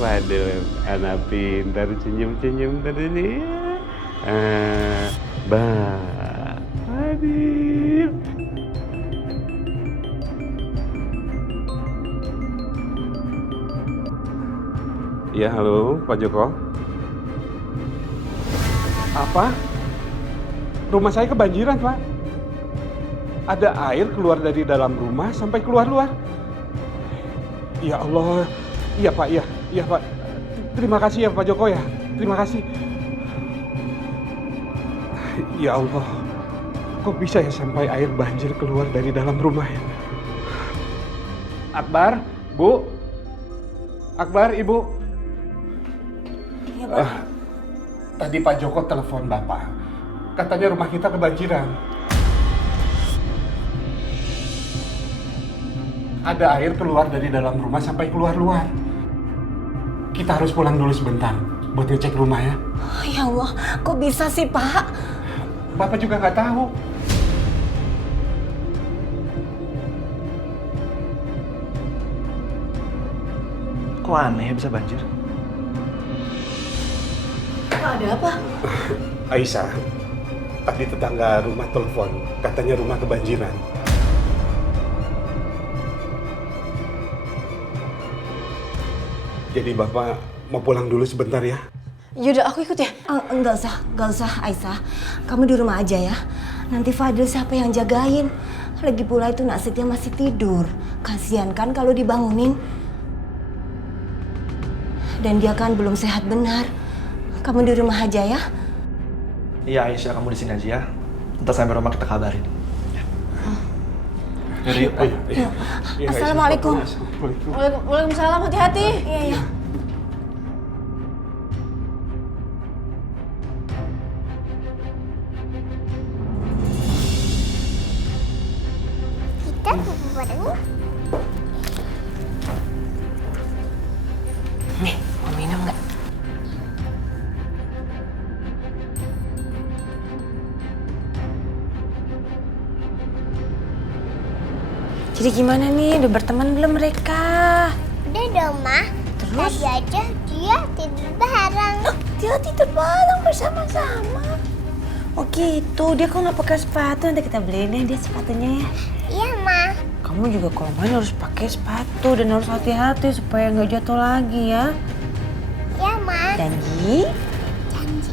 Waduh, anak pintar senyum-senyum terus ya. Aduh. Ya, halo, Pak Joko. Apa? Rumah saya kebanjiran, Pak. Ada air keluar dari dalam rumah sampai keluar luar. Ya Allah. Iya, Pak, iya, Pak. Terima kasih ya, Pak Joko ya. Terima kasih. Ya Allah. Kok bisa ya sampai air banjir keluar dari dalam rumah ya? Akbar, Bu. Akbar, Ibu. Iya, Pak. Tadi Pak Joko telepon Bapak. Katanya rumah kita kebanjiran. Ada air keluar dari dalam rumah sampai keluar luar. Kita harus pulang dulu sebentar buat ngecek rumah ya. Oh, ya Allah, kok bisa sih, Pak? Bapak juga nggak tahu. Kok aneh ya bisa banjir? Pak, ada apa? Aisyah, tadi tetangga rumah telepon. Katanya rumah kebanjiran. Jadi Bapak mau pulang dulu sebentar ya? Yaudah, aku ikut ya. Enggak usah, Aisyah. Kamu di rumah aja ya. Nanti Fadil siapa yang jagain? Lagi pula itu Nasitnya masih tidur. Kasian kan kalau dibangunin. Dan dia kan belum sehat benar. Kamu di rumah aja ya. Iya Aisyah, kamu di sini aja ya. Ntar sampai rumah kita kabarin. Ya. Yaudah yuk. Iya, Assalamualaikum. Waalaikumsalam, hati-hati. Iya. Kita kumpul bareng yuk. Nih, mau minum nggak? Jadi gimana nih? Udah berteman belum mereka? Udah dong, Ma. Terus? Tadi aja dia tidur bareng. Dia tidur bareng bersama-sama. Oh gitu, dia kok nggak pakai sepatu? Nanti kita beliin ya dia sepatunya ya. Iya, Ma. Kamu juga kalau main harus pakai sepatu dan harus hati-hati supaya nggak jatuh lagi ya. Iya, Ma. Janji? Janji.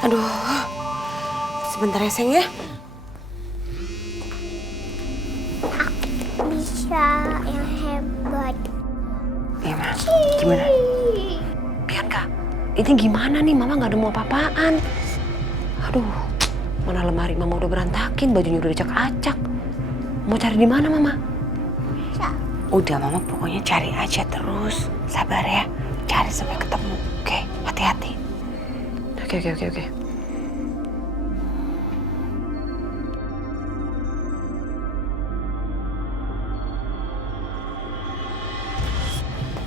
Aduh, sebentar ya sayang ya. Bisa yang hebat. Iya, Ma. Gimana? Bianca, ini gimana nih? Mama nggak ada mau apa-apaan. Aduh, mana lemari Mama udah berantakin, bajunya udah dicak-acak. Mau cari di mana, Mama? Bisa. Udah, Mama pokoknya cari aja terus. Sabar ya, cari sampai ketemu. Oke.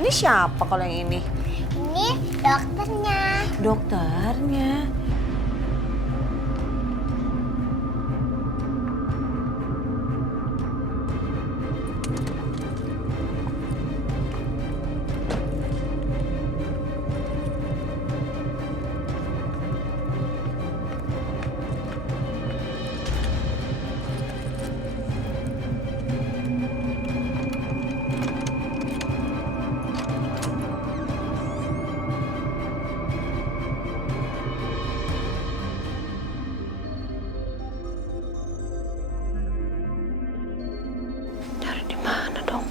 Ini siapa kalau yang ini? Ini dokternya. Dokternya. Cari di mana dong?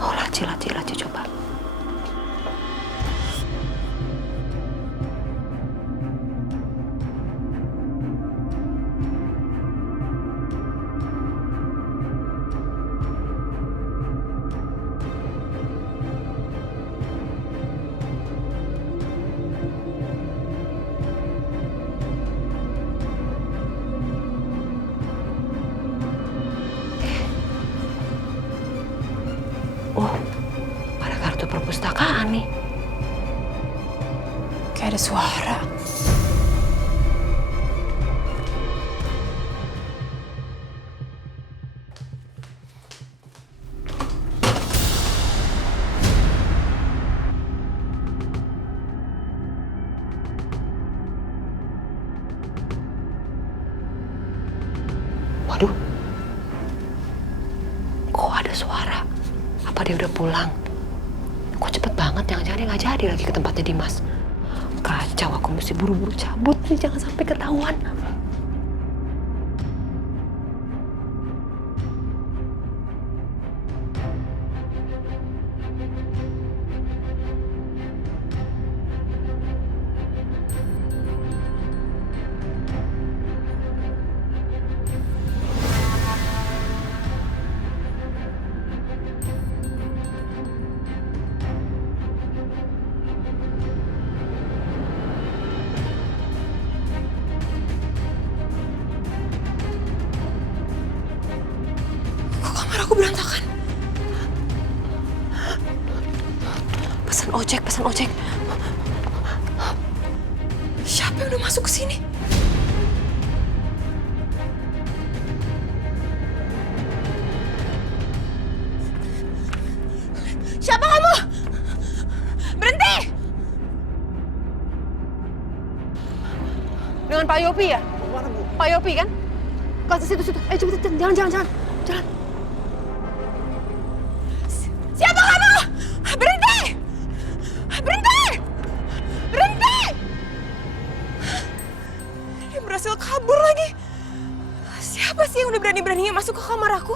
Oh, laci coba. Oh, ada kartu perpustakaan nih. Kayak ada suara. Waduh. Kok ada suara? Apa dia udah pulang? Kok cepet banget, jangan-jangan dia nggak jadi lagi ke tempatnya Dimas. Kacau, aku mesti buru-buru cabut nih, jangan sampai ketahuan. Aku berantakan. Pesan ojek. Siapa yang udah masuk ke sini? Siapa kamu? Berhenti! Dengan Pak Yopi ya? Mana, Bu? Pak Yopi kan? Ke situ. Cepet, jangan. Jalan. Siapa kamu? Berhenti! Dia berhasil kabur lagi. Siapa sih yang udah berani-beraninya masuk ke kamar aku?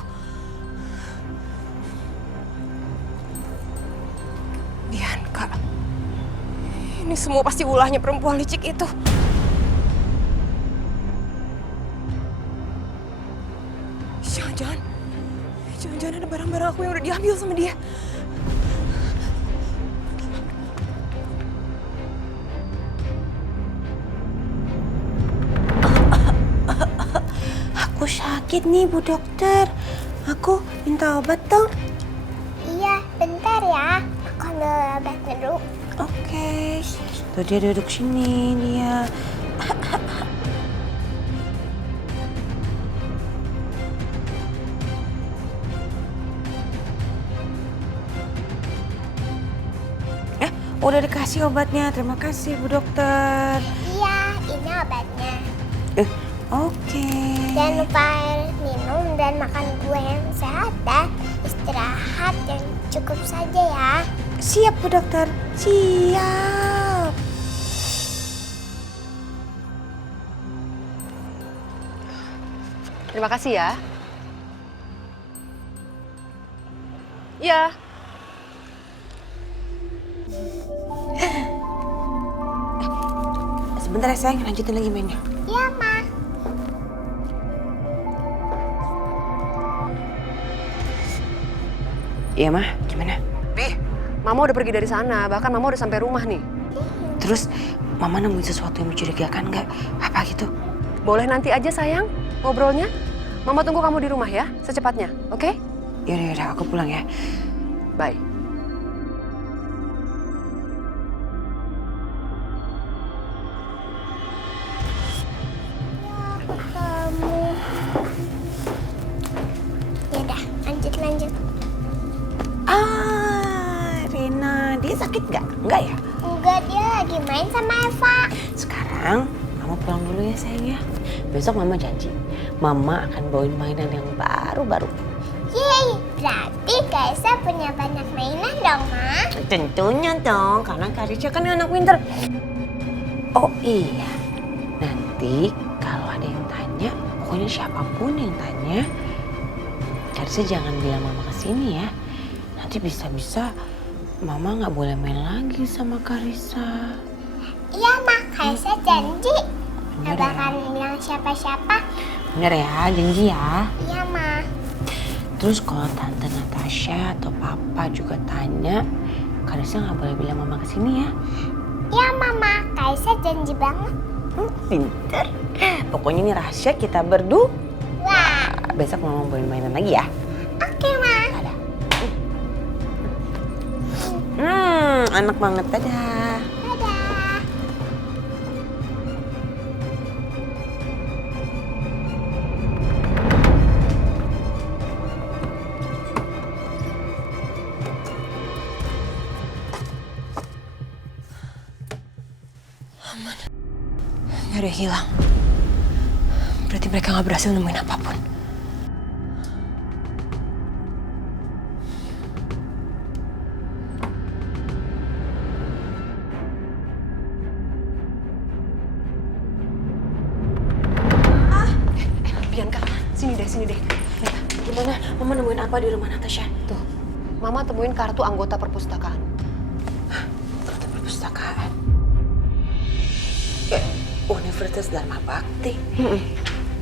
Bianca. Ini semua pasti ulahnya perempuan licik itu. Jangan-jangan ada barang-barang aku yang udah diambil sama dia. Aku sakit nih, Bu Dokter. Aku minta obat dong. Iya, bentar ya. Aku ambil obatnya dulu. Oke. Tuh dia duduk sini, dia. Udah dikasih obatnya. Terima kasih, Bu Dokter. Iya, ini obatnya. Oke. Jangan lupa minum dan makan buah yang sehat dan istirahat yang cukup saja ya. Siap, Bu Dokter. Siap. Terima kasih ya. Iya. Sebentar ya sayang, lanjutin lagi mainnya. Iya, Ma. Iya, Mah. Gimana? Mama udah pergi dari sana, bahkan Mama udah sampai rumah nih. Terus Mama nemuin sesuatu yang mencurigakan nggak? Apa gitu? Boleh nanti aja sayang ngobrolnya. Mama tunggu kamu di rumah ya, secepatnya, oke? Yaudah, aku pulang ya. Bye. Kamu. Yaudah, lanjut. Rena, dia sakit nggak? Enggak ya? Enggak, dia lagi main sama Eva. Sekarang Mama pulang dulu ya sayang ya. Besok Mama janji, Mama akan bawain mainan yang baru-baru. Yeay, berarti Kaisa punya banyak mainan dong, Ma. Tentunya dong, karena Karisha kan anak pinter. Oh iya, nanti kalau ada yang tanya, pokoknya siapapun yang tanya, Karisha jangan bilang Mama kesini ya. Nanti bisa-bisa Mama nggak boleh main lagi sama Karisha. Iya, Ma. Kaisa janji. Bener Gak bakal bilang siapa-siapa. Bener ya, janji ya. Iya, Ma. Terus kalau Tante Natasha atau Papa juga tanya, Karisha nggak boleh bilang Mama kesini ya. Iya, Mama. Kaisa janji banget. Pinter. Pokoknya ini rahasia kita berdua. Wah. Besok Mama bawain mainan lagi ya. Oke, Ma. Dadah. Enak banget. Dadah. Dadah. Gak ada yang hilang. Berarti mereka gak berhasil nemuin apapun. Bianca, sini deh. Gimana? Mama nemuin apa di rumah Natasha? Tuh, Mama temuin kartu anggota perpustakaan. Kartu perpustakaan. Universitas Dharma Bakti.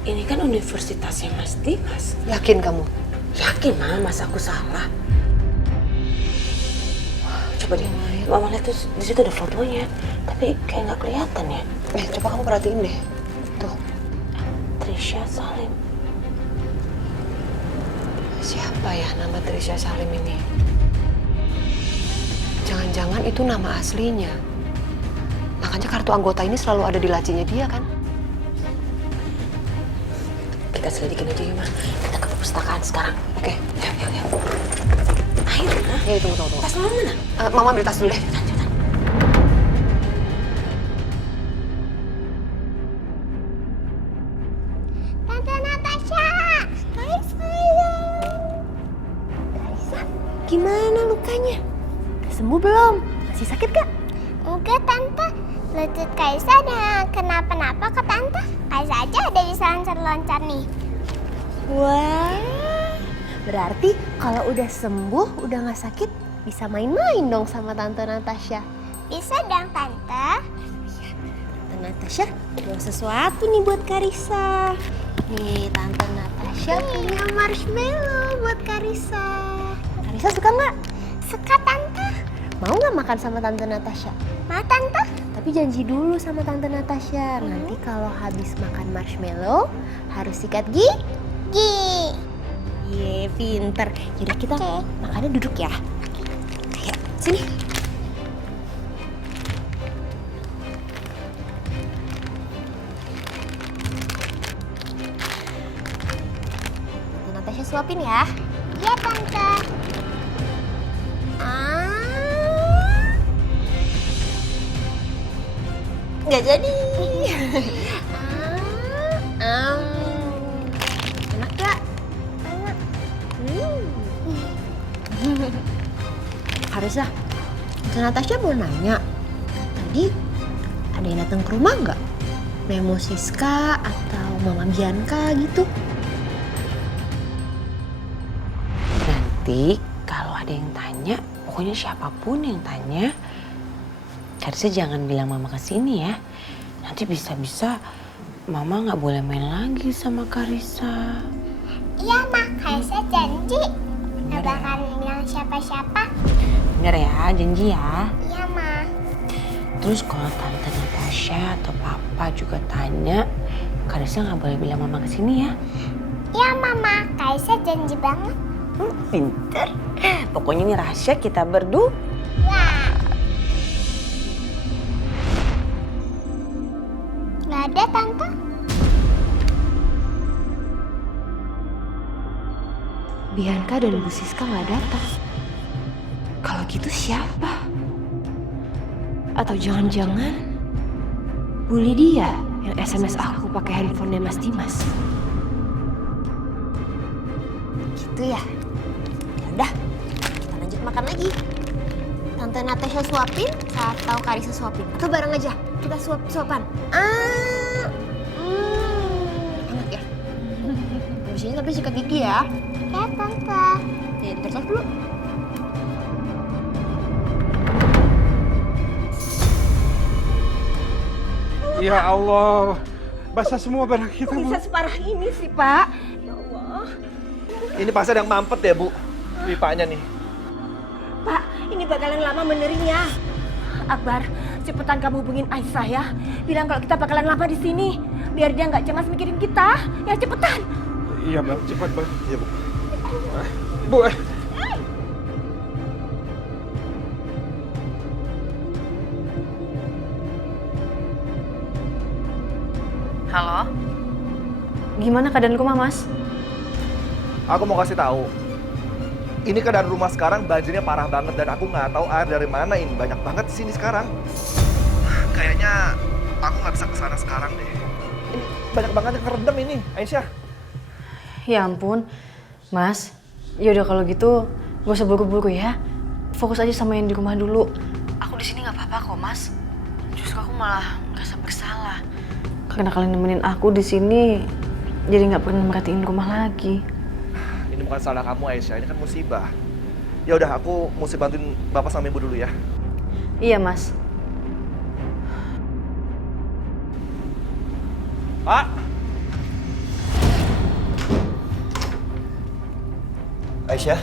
Ini kan universitasnya Mas Dimas. Yakin kamu? Yakin Mas aku salah. Coba deh, Mama lihat tuh di situ ada fotonya, tapi kayak nggak kelihatan ya. Coba kamu perhatiin deh. Tuh, Trisha Salim. siapa ya nama Trisha Salim ini? Jangan-jangan itu nama aslinya. Makanya kartu anggota ini selalu ada di lacinya dia kan? Kita selidikin aja ya, Ma. Kita ke perpustakaan sekarang. Oke. Yuk. Ayo, Ma. Ya, tunggu. Tas Mama mana? Mama ambil tas dulu deh. Tante Natasha. Kaisa. Kaisa. Gimana lukanya? Udah sembuh belum? Masih sakit gak? Enggak, Tante. Lutut Kaisa ada kenapa-napa ke Tante. Kaisa aja ada di loncat nih. Wah, berarti kalau udah sembuh, udah gak sakit, bisa main-main dong sama Tante Natasha. Bisa dong, Tante. Tante Natasha bawa sesuatu nih buat Karissa. Nih, Tante Natasha punya marshmallow buat Karissa. Karissa suka nggak? Suka, Tante. Mau nggak makan sama Tante Natasha? Mau, Tante? Tapi janji dulu sama Tante Natasha. Nanti kalau habis makan marshmallow, harus sikat gigi. Ye, pinter. Yaudah kita Oke. makannya duduk ya. Kayak sini. Tante Natasha suapin ya. Iya, Tante. Nggak jadi. Enak gak? Enak. Karissa, Tante Natasha mau nanya. Tadi ada yang datang ke rumah nggak? Memo Siska atau Mama Bianca gitu? Nanti kalau ada yang tanya, pokoknya siapapun yang tanya, Karissa jangan bilang Mama kesini ya. Nanti bisa-bisa Mama nggak boleh main lagi sama Karissa. Iya, Ma. Kaisa janji. Bener Gak ya? bakal bilang siapa-siapa. Bener ya, janji ya. Iya, Ma. Terus kalau Tante Natasha atau Papa juga tanya, Karissa nggak boleh bilang Mama kesini ya. Ya Mama, Karissa janji banget. Pinter. Pokoknya ini rahasia kita berdua. Wah. Gak ada Tante. Bianca dan Bu Siska nggak datang. Kalau gitu siapa? Atau jangan-jangan Bu Lydia yang SMS aku pakai handphonenya Mas Dimas? Gitu ya. Udah, kita lanjut makan lagi. Tante Natasha suapin atau Karissa suapin? Atau bareng aja kita suap-suapan? Enak ya? Habis ini tapi sikat gigi ya. Ya Tante. Nih, terus dulu. Ya Allah, basah semua barang kita, Bu. Bisa separah ini sih, Pak. Ini pasti ada yang mampet ya, Bu. Pipanya nih. Pak, ini bakalan lama beneringnya. Akbar, cepetan kamu hubungin Aisyah ya. Bilang kalau kita bakalan lama di sini. Biar dia nggak cemas mikirin kita. Ya cepetan. Iya, Bang. Cepat, Bang. Iya, Bu. Bu, Halo? Gimana keadaan rumah, Mas? Aku mau kasih tahu. Ini keadaan rumah sekarang banjirnya parah banget dan aku nggak tahu air dari mana ini. Banyak banget di sini sekarang. Kayaknya aku nggak bisa kesana sekarang deh. Ini banyak banget yang kerendam ini, Aisyah. Ya ampun, Mas. Ya udah kalau gitu, gak usah buru-buru ya. Fokus aja sama yang di rumah dulu. Aku di sini nggak apa-apa kok, Mas. Justru aku malah ngerasa bersalah. Karena kalian nemenin aku di sini, jadi nggak pernah merhatiin rumah lagi. Ini bukan salah kamu, Aisyah. Ini kan musibah. Ya udah, aku mesti bantuin bapak sama ibu dulu ya. Iya, Mas. Pak. Aisyah,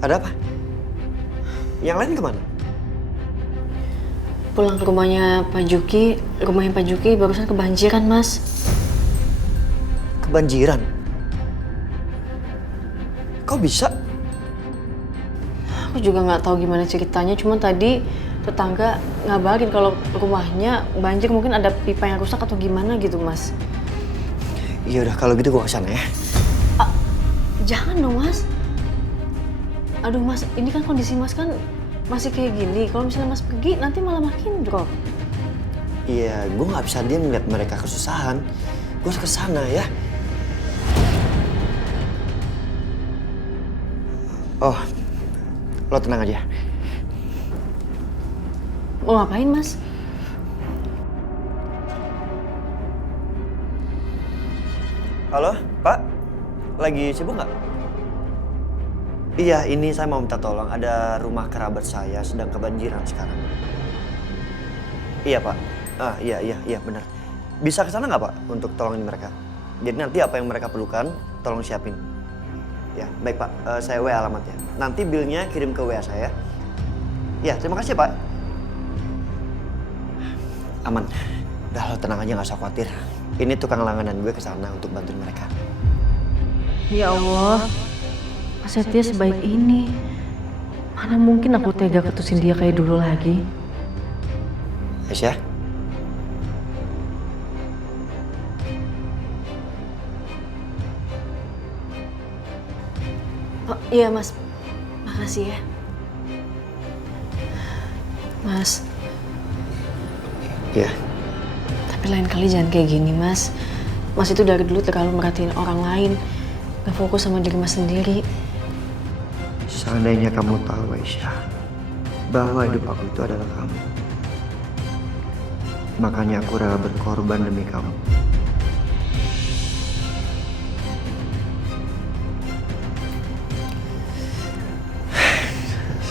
ada apa? Yang lain kemana? Pulang ke rumahnya Pak Juki, rumahnya Pak Juki barusan kebanjiran, Mas. Kebanjiran? Kok bisa? Aku juga nggak tahu gimana ceritanya, cuma tadi tetangga ngabarin kalau rumahnya banjir, mungkin ada pipa yang rusak atau gimana gitu, Mas. Ya udah kalau gitu gua kesana ya. Jangan dong, Mas. Aduh, Mas, ini kan kondisi Mas kan masih kayak gini. Kalau misalnya Mas pergi, nanti malah makin drop. Iya, gua nggak bisa diam melihat mereka kesusahan. Gua harus kesana ya. Oh, lo tenang aja. Mau ngapain, Mas? Halo, Pak? Lagi sibuk nggak? Iya, ini saya mau minta tolong. Ada rumah kerabat saya sedang kebanjiran sekarang. Iya, Pak. Iya, benar. Bisa ke sana nggak, Pak, untuk tolongin mereka? Jadi nanti apa yang mereka perlukan, tolong siapin. Ya, baik, Pak. Saya WA alamatnya. Nanti bilnya kirim ke WA saya. Ya, terima kasih, Pak. Aman. Udah, lo tenang aja, nggak usah khawatir. Ini tukang langganan gue ke sana untuk bantuin mereka. Ya Allah, Mas Setia sebaik ini. Mana mungkin aku tega ketusin dia kayak dulu lagi. Aisyah? Oh, iya, Mas. Makasih ya. Mas, Iya. tapi lain kali jangan kayak gini, Mas. Mas itu dari dulu terlalu merhatiin orang lain. Gak fokus sama diri Mas sendiri. Seandainya kamu tahu, Aisyah, bahwa hidup aku itu adalah kamu. Makanya aku rela berkorban demi kamu.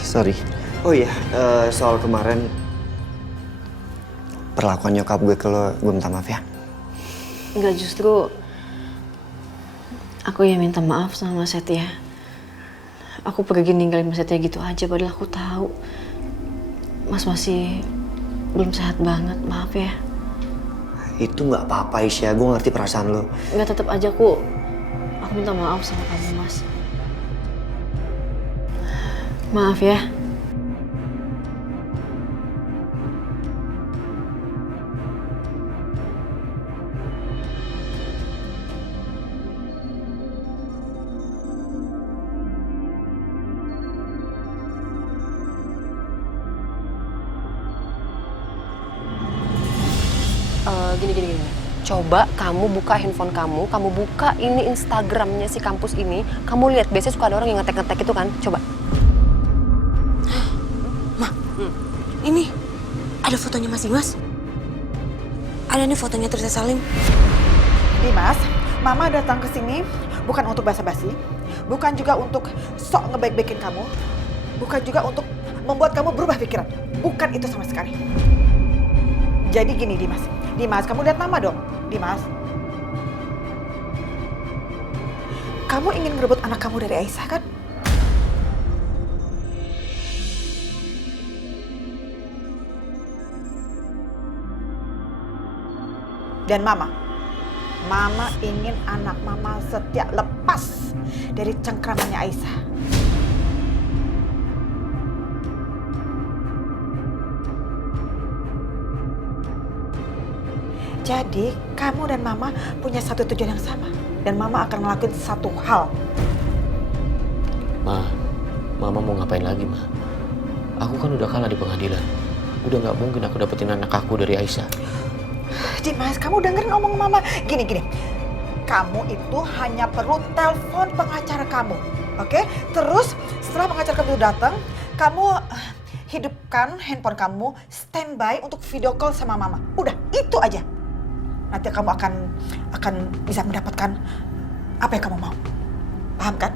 Sorry. Oh iya, soal kemarin perlakuan nyokap gue ke lo, gue minta maaf ya. Enggak, justru aku yang minta maaf sama Mas Setia. Aku pergi ninggalin Mas Setia gitu aja, padahal aku tahu Mas masih belum sehat banget, maaf ya. Itu nggak apa-apa Isya, gue ngerti perasaan lo. Nggak, tetap aja aku minta maaf sama kamu, Mas. Maaf ya. Gini. Coba kamu buka handphone kamu buka ini Instagramnya si kampus ini, kamu lihat biasanya suka ada orang yang ngetek-ngetek itu kan, coba. Ma, ini ada fotonya Mas Dimas. Ada nih fotonya Trisa Salim. Dimas, Mama datang ke sini bukan untuk basa-basi, bukan juga untuk sok ngebaik-baikin kamu, bukan juga untuk membuat kamu berubah pikiran. Bukan itu sama sekali. Jadi gini Dimas, kamu lihat Mama dong, Dimas. Kamu ingin merebut anak kamu dari Aisyah kan? Dan Mama ingin anak Mama Setia lepas dari cengkramannya Aisyah. Jadi, kamu dan Mama punya satu tujuan yang sama. Dan Mama akan ngelakuin satu hal. Mama mau ngapain lagi, Ma? Aku kan udah kalah di pengadilan. Udah nggak mungkin aku dapetin anak aku dari Aisyah. Dimas, kamu dengerin omong Mama. Gini. Kamu itu hanya perlu telepon pengacara kamu. Oke? Terus, setelah pengacara kamu datang, kamu hidupkan handphone kamu standby untuk video call sama Mama. Udah, itu aja. Nanti kamu akan bisa mendapatkan apa yang kamu mau. Paham kan?